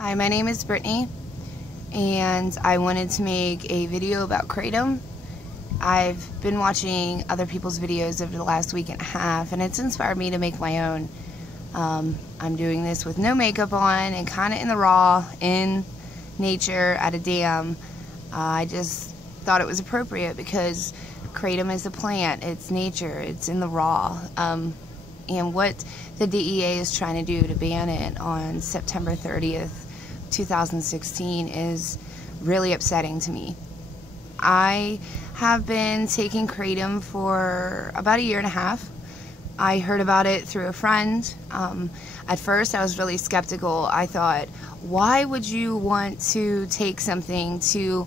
Hi, my name is Brittany, and I wanted to make a video about kratom. I've been watching other people's videos over the last week and a half, and it's inspired me to make my own. I'm doing this with no makeup on and kind of in the raw, in nature, at a dam. I just thought it was appropriate because kratom is a plant, it's nature, it's in the raw. And what the DEA is trying to do to ban it on September 30th, 2016 is really upsetting to me. I have been taking kratom for about a year and a half. I heard about it through a friend. At first I was really skeptical. I thought, why would you want to take something to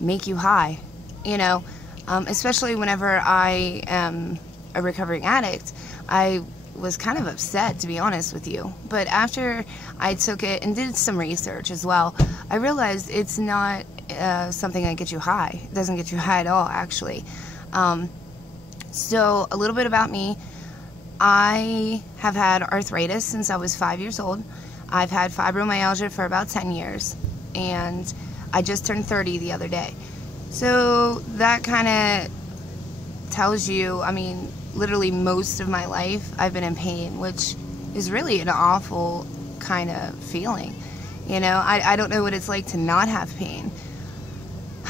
make you high? You know, especially whenever I am a recovering addict. I was kind of upset, to be honest with you. But after I took it and did some research as well, I realized it's not something that gets you high. It doesn't get you high at all, actually. So a little bit about me. I have had arthritis since I was 5 years old. I've had fibromyalgia for about 10 years, and I just turned 30 the other day. So that kind of tells you, I mean, literally most of my life I've been in pain, which is really an awful kind of feeling. You know, I don't know what it's like to not have pain.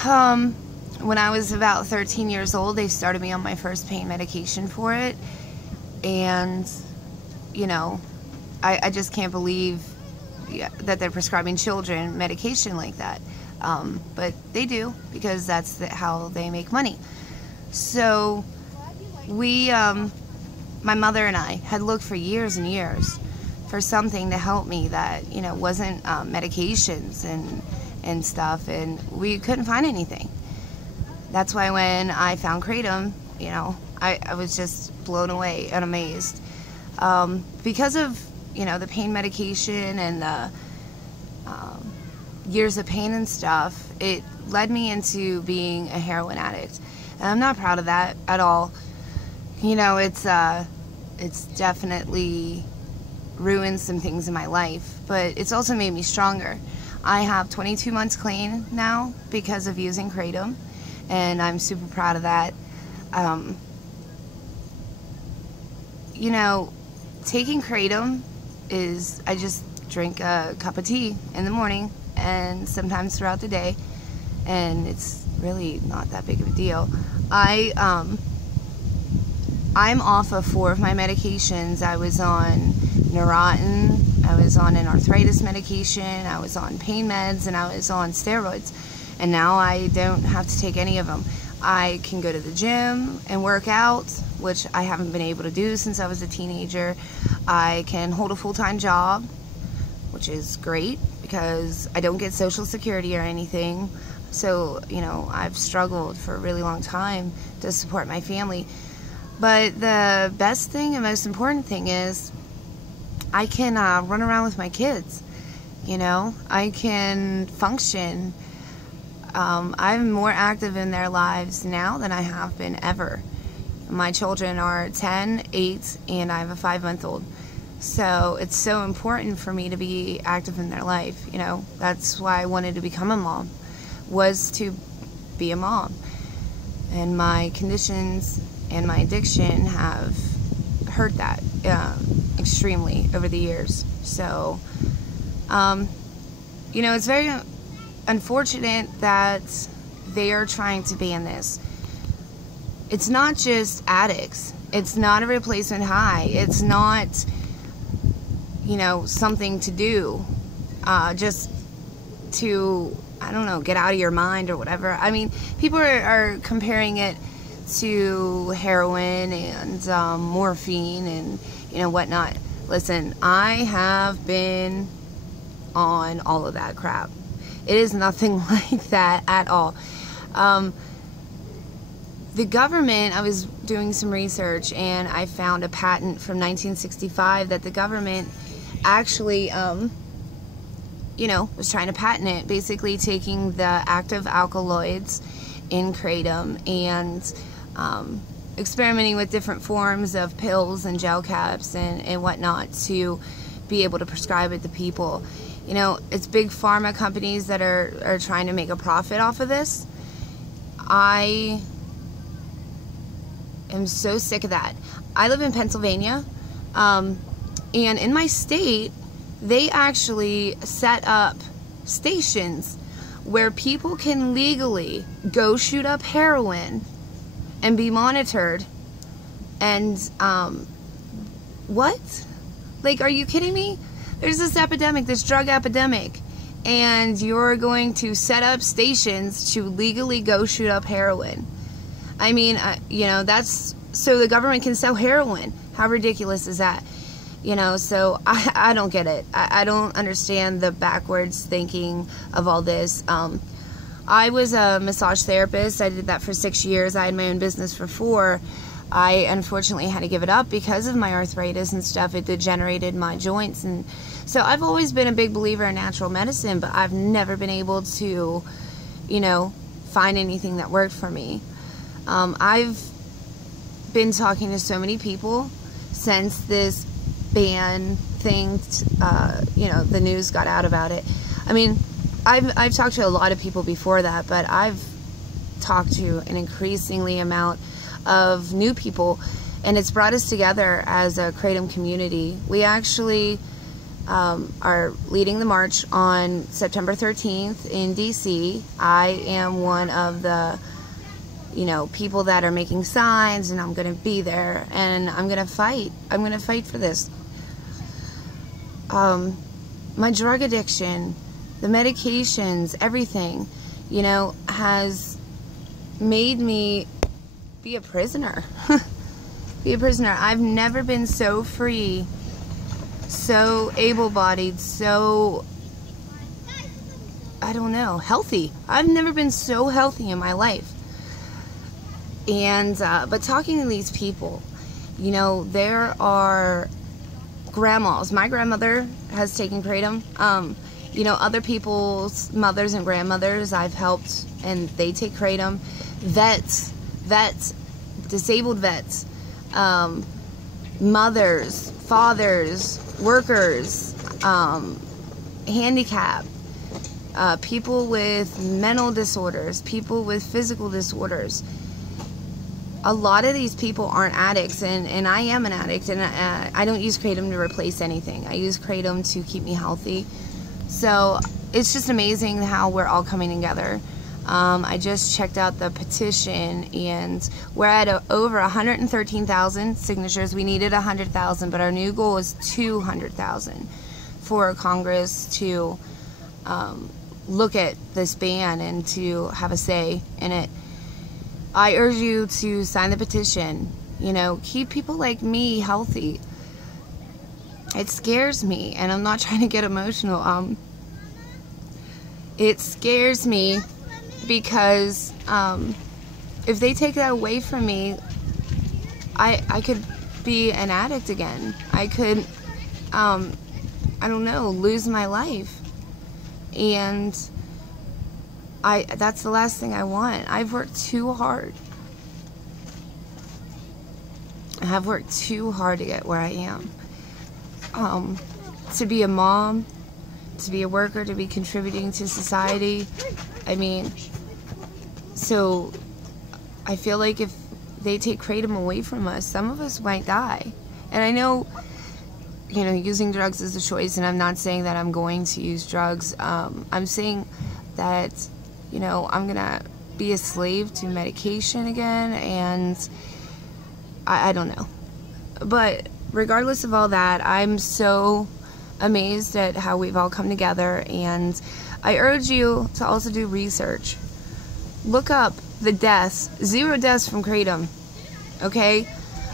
When I was about 13 years old, they started me on my first pain medication for it. And, you know, I just can't believe that they're prescribing children medication like that. But they do, because that's how they make money. So my mother and I had looked for years and years for something to help me that, you know, wasn't medications and stuff, and we couldn't find anything. That's why when I found kratom, you know, I was just blown away and amazed. Because of, you know, the pain medication and the years of pain and stuff, it led me into being a heroin addict. And I'm not proud of that at all. You know, it's definitely ruined some things in my life, but it's also made me stronger. I have 22 months clean now because of using kratom, and I'm super proud of that. You know, taking kratom is, I just drink a cup of tea in the morning and sometimes throughout the day, and it's really not that big of a deal. I'm off of 4 of my medications. I was on Neurontin, I was on an arthritis medication, I was on pain meds, and I was on steroids. And now I don't have to take any of them. I can go to the gym and work out, which I haven't been able to do since I was a teenager. I can hold a full-time job, which is great because I don't get Social Security or anything. So, you know, I've struggled for a really long time to support my family. But the best thing and most important thing is I can run around with my kids. You know, I can function. I'm more active in their lives now than I have been ever. My children are 10, 8, and I have a 5-month-old. So it's so important for me to be active in their life. You know, that's why I wanted to become a mom, was to be a mom. And my conditions and my addiction have hurt that extremely over the years. So, you know, it's very unfortunate that they are trying to ban this. It's not just addicts. It's not a replacement high. It's not, you know, something to do just to, I don't know, get out of your mind or whatever. I mean, people are comparing it to heroin and morphine and, you know, whatnot. Listen, I have been on all of that crap. It is nothing like that at all. The government, I was doing some research and I found a patent from 1965 that the government actually, you know, was trying to patent it, basically taking the active alkaloids in kratom and experimenting with different forms of pills and gel caps and whatnot to be able to prescribe it to people. You know, it's big pharma companies that are trying to make a profit off of this. I am so sick of that. I live in Pennsylvania, and in my state, they actually set up stations where people can legally go shoot up heroin and be monitored. And what? Like, are you kidding me? There's this epidemic, this drug epidemic, and you're going to set up stations to legally go shoot up heroin. I mean, you know, that's so the government can sell heroin. How ridiculous is that? You know, so I don't get it. I don't understand the backwards thinking of all this. I was a massage therapist. I did that for 6 years. I had my own business for 4. I unfortunately had to give it up because of my arthritis and stuff. It degenerated my joints, and so I've always been a big believer in natural medicine, but I've never been able to, you know, find anything that worked for me. I've been talking to so many people since this ban thing, you know, the news got out about it. I mean, I've talked to a lot of people before that, but I've talked to an increasingly amount of new people, and it's brought us together as a kratom community. We actually are leading the march on September 13th in DC. I am one of the, you know, people that are making signs, and I'm going to be there, and I'm going to fight. I'm going to fight for this. My drug addiction, the medications, everything, you know, has made me be a prisoner. Be a prisoner. I've never been so free, so able-bodied, so, I don't know, healthy. I've never been so healthy in my life. And but talking to these people, you know, there are grandmas. My grandmother has taken kratom. You know, other people's mothers and grandmothers I've helped, and they take kratom. Vets, disabled vets, mothers, fathers, workers, handicapped, people with mental disorders, people with physical disorders. A lot of these people aren't addicts, and I am an addict, and I don't use kratom to replace anything. I use kratom to keep me healthy. So it's just amazing how we're all coming together. I just checked out the petition, and we're at over 113,000 signatures. We needed 100,000, but our new goal is 200,000 for Congress to look at this ban and to have a say in it. I urge you to sign the petition. You know, keep people like me healthy. It scares me, and I'm not trying to get emotional. It scares me because if they take that away from me, I could be an addict again. I could, I don't know, lose my life. And that's the last thing I want. I've worked too hard. I have worked too hard to get where I am. To be a mom, to be a worker, to be contributing to society. I mean, so I feel like if they take kratom away from us, some of us might die. And I know, you know, using drugs is a choice, and I'm not saying that I'm going to use drugs. I'm saying that, you know, I'm gonna be a slave to medication again, and I don't know. But regardless of all that, I'm so amazed at how we've all come together, and I urge you to also do research. Look up the deaths, 0 deaths from kratom, okay?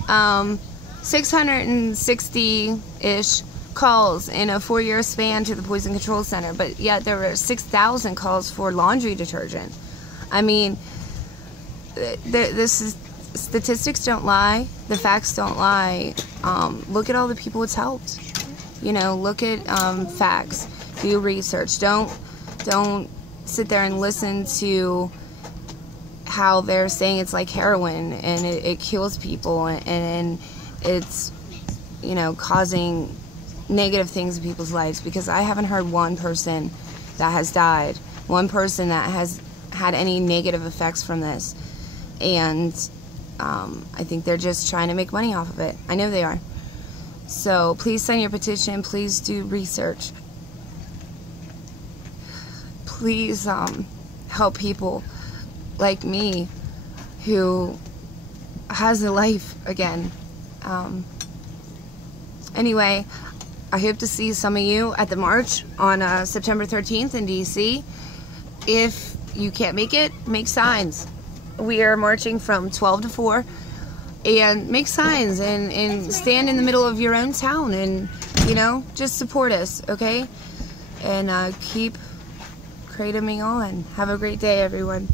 660-ish calls in a 4-year span to the Poison Control Center, but yet there were 6,000 calls for laundry detergent. I mean, statistics don't lie, the facts don't lie. Look at all the people it's helped. You know, look at facts, do research. Don't sit there and listen to how they're saying it's like heroin and it kills people, and it's, you know, causing negative things in people's lives, because I haven't heard one person that has died, one person that has had any negative effects from this. And I think they're just trying to make money off of it. I know they are. So please sign your petition. Please do research. Please help people like me who has a life again. Anyway, I hope to see some of you at the march on September 13th in DC. If you can't make it, make signs. We are marching from 12 to 4, and make signs and stand in the middle of your own town, and, you know, just support us, okay? And keep kratoming on. Have a great day, everyone.